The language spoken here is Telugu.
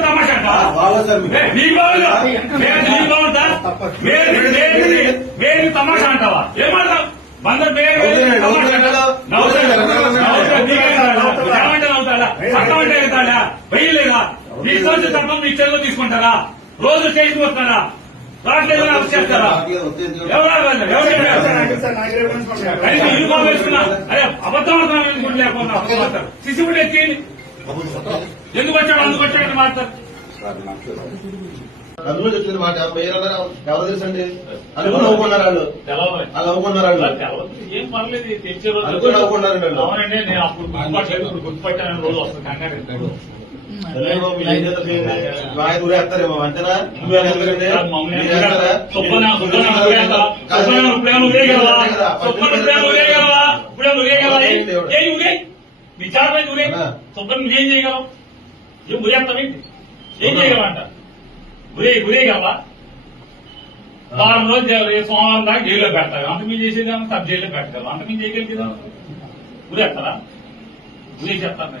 తమాషా. బాగా. మే- అంటావా? ఏమంటావు? బందర్ అంటే వెళ్తాడా భయలేదా నీ సోచ చట్టం మీ చెల్లో తీసుకుంటారా? రోజు చేసి వస్తారా? రావట్లేదు నాకు చేస్తారా? ఎవరు యూనిఫామ్ వేసుకున్నా. అరే అబద్ధం లేకుండా సిసిబుల్ ఎత్తి ఎందుకు వచ్చాడు అందుకు వచ్చాడని మాట్లాడు. అందులో మాట మీరందరూ ఎవరు తెలుసండి? అనుకుని నవ్వుకున్నారు వాళ్ళు. నవ్వుకున్నారు వాళ్ళు. ఏం పర్లేదు ఇది తెచ్చే రోజు అనుకుని నవ్వుకున్నారు. అవునండి నేను అప్పుడు గుర్తుపట్టలేదు. ఇప్పుడు గుర్తుపట్టాను రోజు వస్తుంది. కంగారు ఊరేస్తారేమో అంతేనా? చేతనైతే ఉరే. సొప్పన నువ్వేం చేయగలవు ఏం ఉరేస్తావేంటి ఏం చేయగలవంట ఉరే ఉరేయగలవా వారం రోజు సోమవారం దాకా జైల్లో పెడతారు. అంత మీరు చేసేది సబ్ జైల్లో పెట్టగలరు అంత మీరు చేయగలిగేదా ఉరేస్తారా ఉరే చెప్తాను.